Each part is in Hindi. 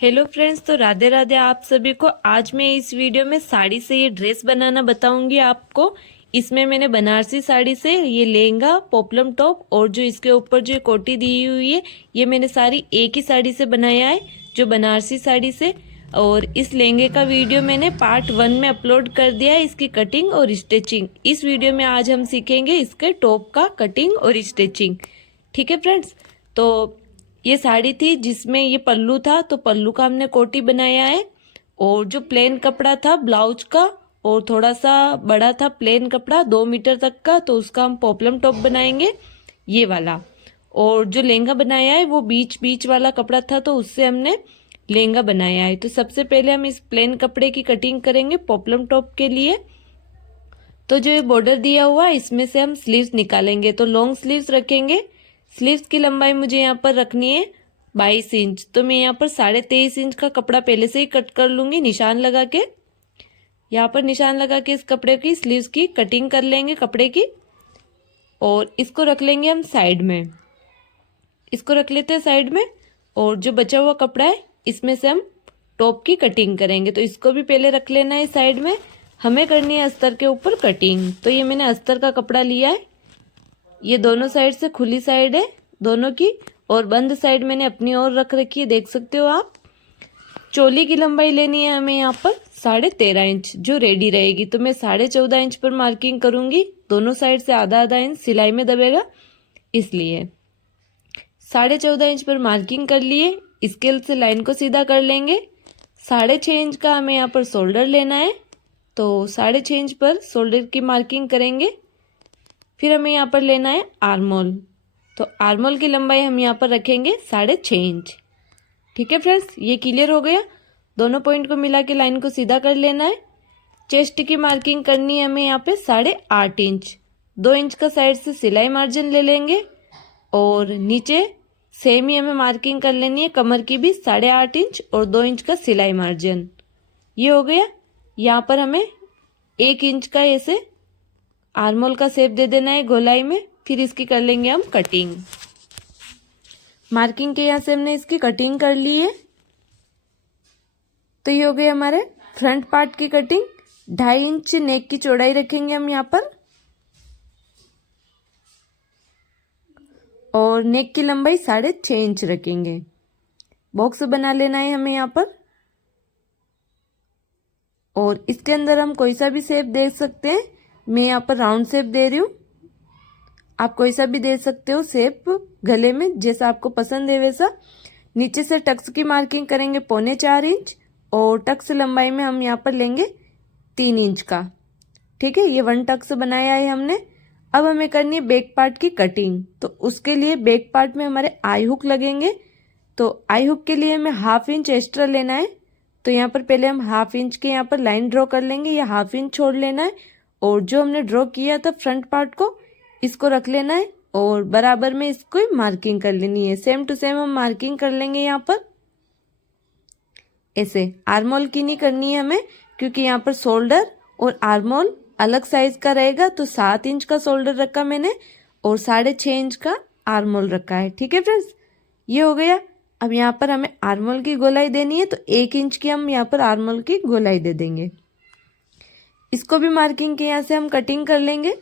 हेलो फ्रेंड्स, तो राधे राधे आप सभी को। आज मैं इस वीडियो में साड़ी से ये ड्रेस बनाना बताऊंगी आपको। इसमें मैंने बनारसी साड़ी से ये लहंगा, पोपलम टॉप और जो इसके ऊपर जो कोटी दी हुई है, ये मैंने सारी एक ही साड़ी से बनाया है, जो बनारसी साड़ी से। और इस लहंगे का वीडियो मैंने पार्ट 1 में अपलोड कर दिया है, इसकी कटिंग और स्टिचिंग। इस वीडियो में आज हम सीखेंगे इसके टॉप का कटिंग और स्टिचिंग। ठीक है फ्रेंड्स, तो ये साड़ी थी जिसमें ये पल्लू था, तो पल्लू का हमने कोटी बनाया है। और जो प्लेन कपड़ा था ब्लाउज का, और थोड़ा सा बड़ा था प्लेन कपड़ा 2 मीटर तक का, तो उसका हम पोपलम टॉप बनाएंगे, ये वाला। और जो लहंगा बनाया है वो बीच बीच वाला कपड़ा था, तो उससे हमने लहंगा बनाया है। तो सबसे पहले हम इस प्लेन कपड़े की कटिंग करेंगे पोपलम टॉप के लिए। तो जो ये बॉर्डर दिया हुआ है इसमें से हम स्लीव्स निकालेंगे, तो लॉन्ग स्लीव्स रखेंगे। स्लीव्स की लंबाई मुझे यहाँ पर रखनी है 22 इंच, तो मैं यहाँ पर 23.5 इंच का कपड़ा पहले से ही कट कर लूंगी निशान लगा के। यहाँ पर निशान लगा के इस कपड़े की स्लीव्स की कटिंग कर लेंगे कपड़े की। और इसको रख लेंगे हम साइड में, इसको रख लेते हैं साइड में। और जो बचा हुआ कपड़ा है इसमें से हम टॉप की कटिंग करेंगे, तो इसको भी पहले रख लेना है साइड में। हमें करनी है अस्तर के ऊपर कटिंग। तो ये मैंने अस्तर का कपड़ा लिया है, ये दोनों साइड से खुली साइड है दोनों की, और बंद साइड मैंने अपनी ओर रख रखी है, देख सकते हो आप। चोली की लंबाई लेनी है हमें यहाँ पर 13.5 इंच, जो रेडी रहेगी। तो मैं 14.5 इंच पर मार्किंग करूंगी, दोनों साइड से आधा आधा इंच सिलाई में दबेगा, इसलिए 14.5 इंच पर मार्किंग कर लिए। स्केल से लाइन को सीधा कर लेंगे। 6.5 इंच का हमें यहाँ पर शोल्डर लेना है, तो 6.5 इंच पर शोल्डर की मार्किंग करेंगे। फिर हमें यहाँ पर लेना है आर्मोल, तो आर्मोल की लंबाई हम यहाँ पर रखेंगे 6.5 इंच। ठीक है फ्रेंड्स, ये क्लियर हो गया। दोनों पॉइंट को मिला के लाइन को सीधा कर लेना है। चेस्ट की मार्किंग करनी है हमें यहाँ पे 8.5 इंच, 2 इंच का साइड से सिलाई मार्जिन ले लेंगे। और नीचे सेम ही हमें मार्किंग कर लेनी है कमर की भी 8.5 इंच और 2 इंच का सिलाई मार्जिन। ये हो गया। यहाँ पर हमें 1 इंच का ऐसे आर्मोल का शेप दे देना है गोलाई में। फिर इसकी कर लेंगे हम कटिंग। मार्किंग के यहाँ से हमने इसकी कटिंग कर ली है। तो ये हो गई हमारे फ्रंट पार्ट की कटिंग। 2.5 इंच नेक की चौड़ाई रखेंगे हम यहाँ पर, और नेक की लंबाई 6.5 इंच रखेंगे। बॉक्स बना लेना है हमें यहाँ पर, और इसके अंदर हम कोई सा भी शेप दे सकते हैं। मैं यहाँ पर राउंड शेप दे रही हूँ, आप कोई सा भी दे सकते हो शेप गले में, जैसा आपको पसंद है वैसा। नीचे से टक्स की मार्किंग करेंगे 4.25 इंच, और टक्स लंबाई में हम यहाँ पर लेंगे 3 इंच का। ठीक है, ये 1 टक्स बनाया है हमने। अब हमें करनी है बैक पार्ट की कटिंग, तो उसके लिए बैक पार्ट में हमारे आई हुक लगेंगे। तो आई हुक के लिए हमें 1/2 इंच एक्स्ट्रा लेना है। तो यहाँ पर पहले हम 1/2 इंच के यहाँ पर लाइन ड्रॉ कर लेंगे, या 1/2 इंच छोड़ लेना है। और जो हमने ड्रॉ किया था फ्रंट पार्ट को, इसको रख लेना है, और बराबर में इसको मार्किंग कर लेनी है। सेम टू सेम हम मार्किंग कर लेंगे यहाँ पर ऐसे। आर्मोल की नहीं करनी है हमें, क्योंकि यहाँ पर शोल्डर और आर्मोल अलग साइज का रहेगा। तो 7 इंच का शोल्डर रखा मैंने, और 6.5 इंच का आर्मोल रखा है। ठीक है फ्रेंड्स, ये हो गया। अब यहाँ पर हमें आर्मोल की गोलाई देनी है, तो 1 इंच की हम यहाँ पर आर्मोल की गोलाई दे देंगे। इसको भी मार्किंग के यहाँ से हम कटिंग कर लेंगे।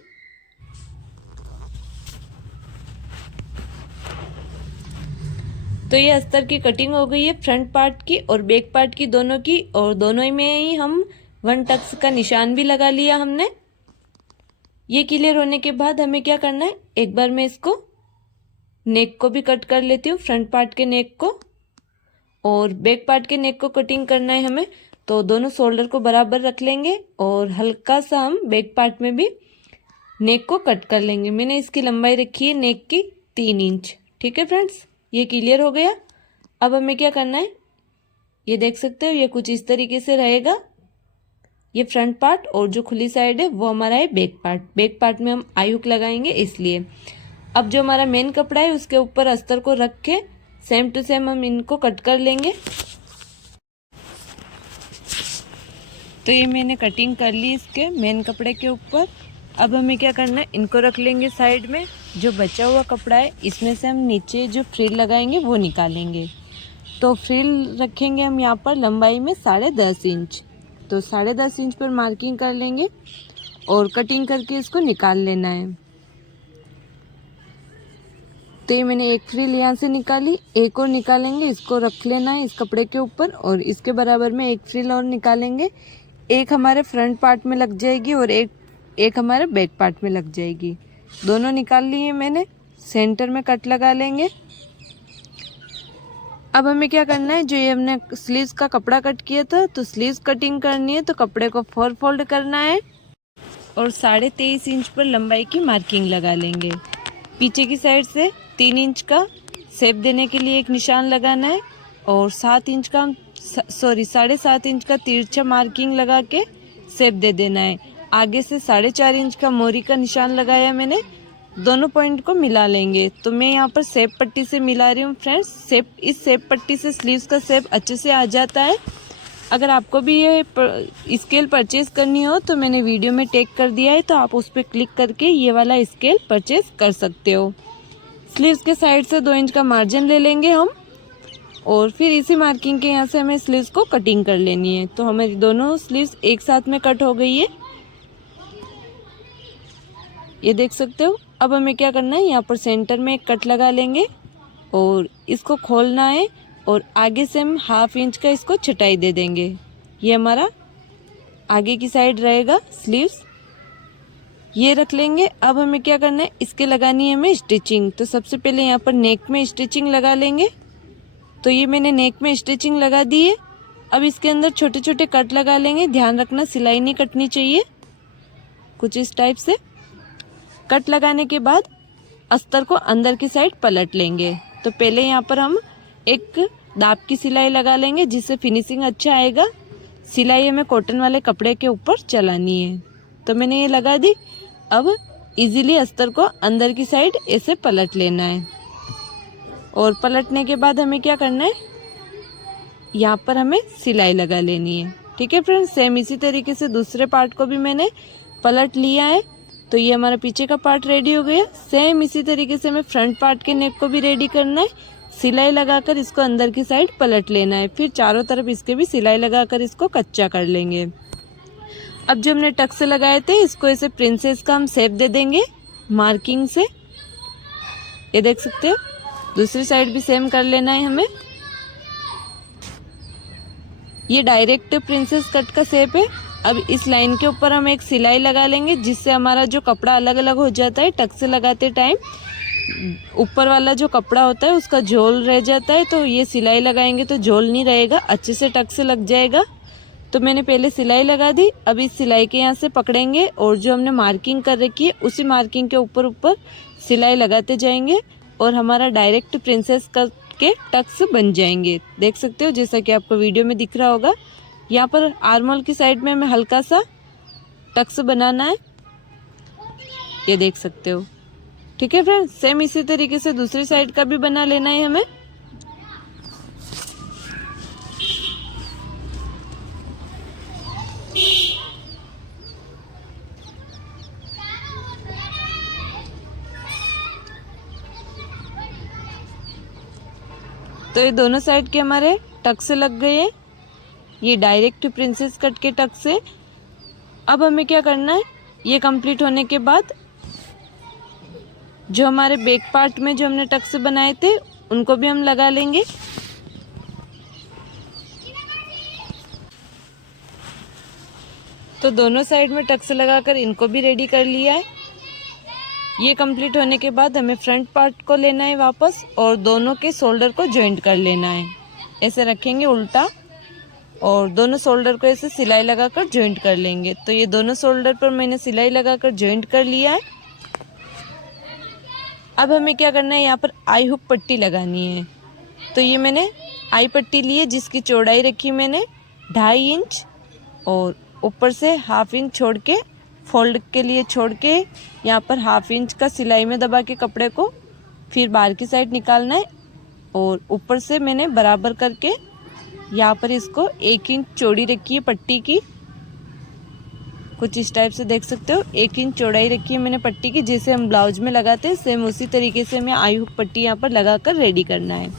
तो ये अस्तर की कटिंग हो गई है फ्रंट पार्ट की और बैक पार्ट की दोनों की, और दोनों में ही हम 1 टक्स का निशान भी लगा लिया हमने। ये क्लियर होने के बाद हमें क्या करना है, एक बार मैं इसको नेक को भी कट कर लेती हूँ, फ्रंट पार्ट के नेक को, और बैक पार्ट के नेक को कटिंग करना है हमें। तो दोनों शोल्डर को बराबर रख लेंगे, और हल्का सा हम बैक पार्ट में भी नेक को कट कर लेंगे। मैंने इसकी लंबाई रखी है नेक की 3 इंच। ठीक है फ्रेंड्स, ये क्लियर हो गया। अब हमें क्या करना है, ये देख सकते हो, ये कुछ इस तरीके से रहेगा। ये फ्रंट पार्ट, और जो खुली साइड है वो हमारा है बैक पार्ट। बैक पार्ट में हम आई हुक लगाएंगे इसलिए। अब जो हमारा मेन कपड़ा है उसके ऊपर अस्तर को रख के सेम टू सेम हम इनको कट कर लेंगे। तो ये मैंने कटिंग कर ली इसके मेन कपड़े के ऊपर। अब हमें क्या करना है, इनको रख लेंगे साइड में। जो बचा हुआ कपड़ा है इसमें से हम नीचे जो फ्रिल लगाएंगे वो निकालेंगे। तो फ्रिल रखेंगे हम यहाँ पर लंबाई में 10.5 इंच। तो 10.5 इंच पर मार्किंग कर लेंगे और कटिंग करके इसको निकाल लेना है। तो ये मैंने एक फ्रिल यहाँ से निकाली, एक और निकालेंगे, इसको रख लेना है इस कपड़े के ऊपर और इसके बराबर में एक फ्रिल और निकालेंगे। एक हमारे फ्रंट पार्ट में लग जाएगी और एक हमारे बैक पार्ट में लग जाएगी। दोनों निकाल लिए मैंने। सेंटर में कट लगा लेंगे। अब हमें क्या करना है, जो ये हमने स्लीव्स का कपड़ा कट किया था तो स्लीव्स कटिंग करनी है। तो कपड़े को 4 फोल्ड करना है और 23.5 इंच पर लंबाई की मार्किंग लगा लेंगे। पीछे की साइड से 3 इंच का शेप देने के लिए एक निशान लगाना है और 7.5 इंच का तिरछा मार्किंग लगा के शेप दे देना है। आगे से 4.5 इंच का मोरी का निशान लगाया मैंने। दोनों पॉइंट को मिला लेंगे। तो मैं यहाँ पर शेप पट्टी से मिला रही हूँ फ्रेंड्स। इस शेप पट्टी से स्लीव्स का शेप अच्छे से आ जाता है। अगर आपको भी ये स्केल परचेज करनी हो तो मैंने वीडियो में टैग कर दिया है, तो आप उस पर क्लिक करके ये वाला स्केल परचेज कर सकते हो। स्लीव्स के साइड से 2 इंच का मार्जिन ले लेंगे हम और फिर इसी मार्किंग के यहाँ से हमें स्लीव्स को कटिंग कर लेनी है। तो हमारी दोनों स्लीव्स एक साथ में कट हो गई है, ये देख सकते हो। अब हमें क्या करना है, यहाँ पर सेंटर में एक कट लगा लेंगे और इसको खोलना है और आगे से हम 1/2 इंच का इसको छटाई दे देंगे। ये हमारा आगे की साइड रहेगा स्लीव्स, ये रख लेंगे। अब हमें क्या करना है, इसके लगानी है हमें स्टिचिंग। तो सबसे पहले यहाँ पर नेक में स्टिचिंग लगा लेंगे। तो ये मैंने नेक में स्टिचिंग लगा दी है। अब इसके अंदर छोटे छोटे कट लगा लेंगे। ध्यान रखना सिलाई नहीं कटनी चाहिए, कुछ इस टाइप से। कट लगाने के बाद अस्तर को अंदर की साइड पलट लेंगे। तो पहले यहाँ पर हम एक दाब की सिलाई लगा लेंगे जिससे फिनिशिंग अच्छा आएगा। सिलाई हमें कॉटन वाले कपड़े के ऊपर चलानी है। तो मैंने ये लगा दी। अब इजीली अस्तर को अंदर की साइड ऐसे पलट लेना है और पलटने के बाद हमें क्या करना है, यहाँ पर हमें सिलाई लगा लेनी है। ठीक है फ्रेंड्स, सेम इसी तरीके से दूसरे पार्ट को भी मैंने पलट लिया है। तो ये हमारा पीछे का पार्ट रेडी हो गया। सेम इसी तरीके से हमें फ्रंट पार्ट के नेक को भी रेडी करना है। सिलाई लगाकर इसको अंदर की साइड पलट लेना है। फिर चारों तरफ इसके भी सिलाई लगाकर इसको कच्चा कर लेंगे। अब जो हमने टक्स लगाए थे इसको ऐसे प्रिंसेस का हम शेप दे देंगे मार्किंग से, ये देख सकते हो। दूसरी साइड भी सेम कर लेना है हमें। ये डायरेक्ट प्रिंसेस कट का शेप है। अब इस लाइन के ऊपर हम एक सिलाई लगा लेंगे जिससे हमारा जो कपड़ा अलग अलग हो जाता है। टक्स लगाते टाइम ऊपर वाला जो कपड़ा होता है उसका झोल रह जाता है, तो ये सिलाई लगाएंगे तो झोल नहीं रहेगा, अच्छे से टक्स लग जाएगा। तो मैंने पहले सिलाई लगा दी। अब इस सिलाई के यहाँ से पकड़ेंगे और जो हमने मार्किंग कर रखी है उसी मार्किंग के ऊपर ऊपर सिलाई लगाते जाएंगे और हमारा डायरेक्ट प्रिंसेस कट के टक्स बन जाएंगे। देख सकते हो जैसा कि आपको वीडियो में दिख रहा होगा। यहाँ पर आर्मोल की साइड में हमें हल्का सा टक्स बनाना है, ये देख सकते हो। ठीक है फ्रेंड्स, सेम इसी तरीके से दूसरी साइड का भी बना लेना है हमें। तो ये दोनों साइड के हमारे टक्स लग गए हैं। ये डायरेक्ट प्रिंसेस कट के टक्स है। अब हमें क्या करना है, ये कंप्लीट होने के बाद जो हमारे बैक पार्ट में जो हमने टक्स बनाए थे उनको भी हम लगा लेंगे। तो दोनों साइड में टक्स लगाकर इनको भी रेडी कर लिया है। ये कंप्लीट होने के बाद हमें फ्रंट पार्ट को लेना है वापस और दोनों के शोल्डर को जॉइंट कर लेना है। ऐसे रखेंगे उल्टा और दोनों शोल्डर को ऐसे सिलाई लगाकर जॉइंट कर लेंगे। तो ये दोनों शोल्डर पर मैंने सिलाई लगाकर जॉइंट कर लिया है। अब हमें क्या करना है, यहाँ पर आई हुक पट्टी लगानी है। तो ये मैंने आई पट्टी ली है जिसकी चौड़ाई रखी मैंने 2.5 इंच और ऊपर से 1/2 इंच छोड़ के फोल्ड के लिए छोड़ के यहाँ पर 1/2 इंच का सिलाई में दबा के कपड़े को फिर बाहर की साइड निकालना है और ऊपर से मैंने बराबर करके यहाँ पर इसको 1 इंच चौड़ी रखी है पट्टी की। कुछ इस टाइप से देख सकते हो, 1 इंच चौड़ाई रखी है मैंने पट्टी की, जैसे हम ब्लाउज में लगाते हैं सेम उसी तरीके से हमें आई हुक पट्टी यहाँ पर लगाकर रेडी करना है।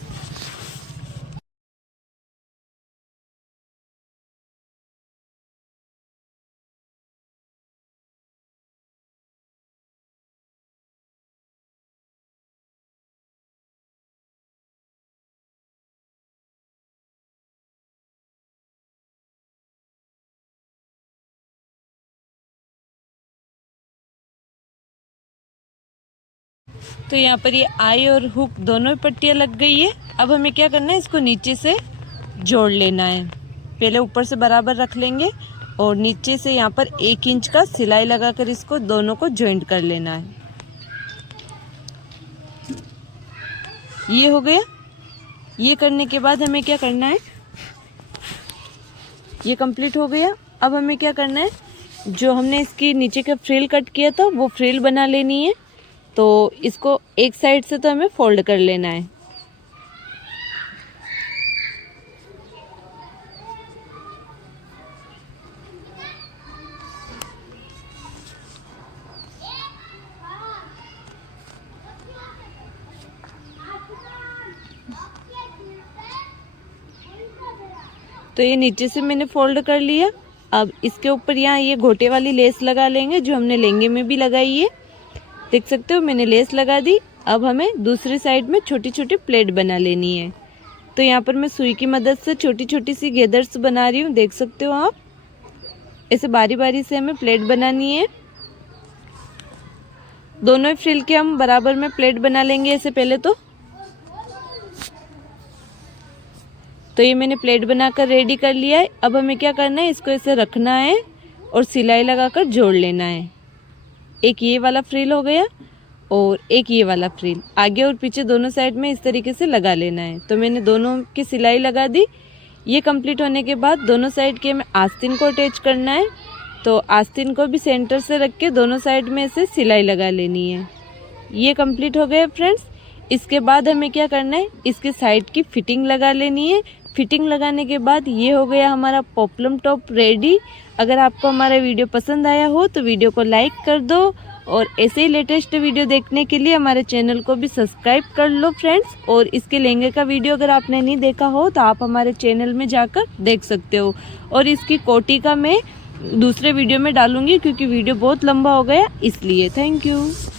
तो यहाँ पर ये आई और हुक दोनों पट्टियाँ लग गई है। अब हमें क्या करना है, इसको नीचे से जोड़ लेना है। पहले ऊपर से बराबर रख लेंगे और नीचे से यहाँ पर 1 इंच का सिलाई लगाकर इसको दोनों को जॉइंट कर लेना है। ये हो गया। ये करने के बाद हमें क्या करना है, ये कंप्लीट हो गया। अब हमें क्या करना है, जो हमने इसकी नीचे का फ्रिल कट किया था वो फ्रिल बना लेनी है। तो इसको एक साइड से तो हमें फोल्ड कर लेना है। तो ये नीचे से मैंने फोल्ड कर लिया। अब इसके ऊपर यहाँ ये घोटे वाली लेस लगा लेंगे जो हमने लहंगे में भी लगाई है। देख सकते हो मैंने लेस लगा दी। अब हमें दूसरी साइड में छोटी छोटी प्लेट बना लेनी है। तो यहाँ पर मैं सुई की मदद से छोटी छोटी सी गेदर्स बना रही हूँ। देख सकते हो आप, ऐसे बारी बारी से हमें प्लेट बनानी है। दोनों ही फ्रिल के हम बराबर में प्लेट बना लेंगे ऐसे पहले तो ये मैंने प्लेट बनाकर रेडी कर लिया है। अब हमें क्या करना है, इसको ऐसे रखना है और सिलाई लगाकर जोड़ लेना है। एक ये वाला फ्रिल हो गया और एक ये वाला फ्रिल आगे और पीछे दोनों साइड में इस तरीके से लगा लेना है। तो मैंने दोनों की सिलाई लगा दी। ये कंप्लीट होने के बाद दोनों साइड के हमें आस्तीन को अटैच करना है। तो आस्तीन को भी सेंटर से रख के दोनों साइड में से सिलाई लगा लेनी है। ये कंप्लीट हो गया फ्रेंड्स। इसके बाद हमें क्या करना है, इसके साइड की फिटिंग लगा लेनी है। फिटिंग लगाने के बाद ये हो गया हमारा पोपलम टॉप रेडी। अगर आपको हमारा वीडियो पसंद आया हो तो वीडियो को लाइक कर दो और ऐसे ही लेटेस्ट वीडियो देखने के लिए हमारे चैनल को भी सब्सक्राइब कर लो फ्रेंड्स। और इसके लहंगे का वीडियो अगर आपने नहीं देखा हो तो आप हमारे चैनल में जाकर देख सकते हो। और इसकी कोटी का मैं दूसरे वीडियो में डालूंगी क्योंकि वीडियो बहुत लंबा हो गया इसलिए। Thank you.